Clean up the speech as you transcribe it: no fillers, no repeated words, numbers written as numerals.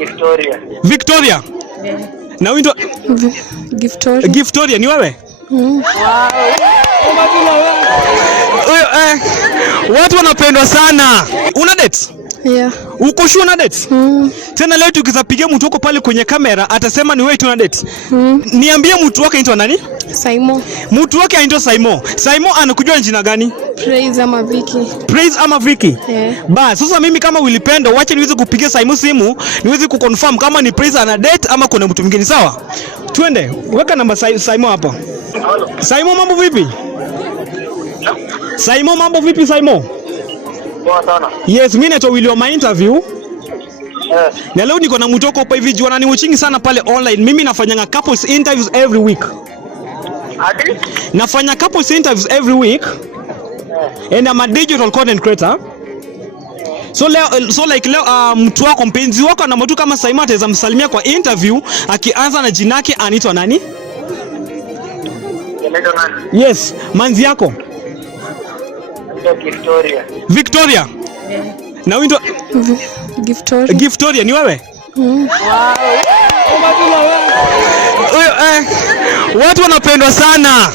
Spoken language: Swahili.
Victoria. Victoria? Yeah. Na wewe Giftoria. Giftoria ni wewe? Wow. Watu wanapendwa sana. Una date? Yeah. Uko sure una date? Tena leo tukizapigia mtu wako pale kwenye kamera atasema ni wewe tu una date. Niambie mtu wake anaitwa nani? Saimo. Mtu wake anaitwa Saimo. Saimo anakujua jina gani? Praise ama Vicky. Praise ama Vicky? Yeah. Ba, sasa mimi kama Wilipendo wacha niweze kupigia Saimo simu, niweze kuconfirm kama ni Praise ana date ama kuna mtu mwingine, sawa? Twende, weka namba Saimo hapo. Saimo, mambo vipi? Saimo, mambo vipi Saimo? Poa sana. Yes, mimi naitwa William, my interview. Na leo niko na mtoko hapa hivi juana ni uchingi sana pale online. Mimi nafanyanga couples interviews every week. Ati? Nafanya couples interviews every week. And I'm a digital content creator. So leo mtu wako mpenzi wako na mtu kama Saima ataweza msalimia kwa interview akianza na jina lake anaitwa nani? Anaitwa nani? Yes, manzi yako. Victoria. Victoria? Yeah. Na wewe Giftoria. Giftoria ni wewe? Wow. Watu wanapendwa sana.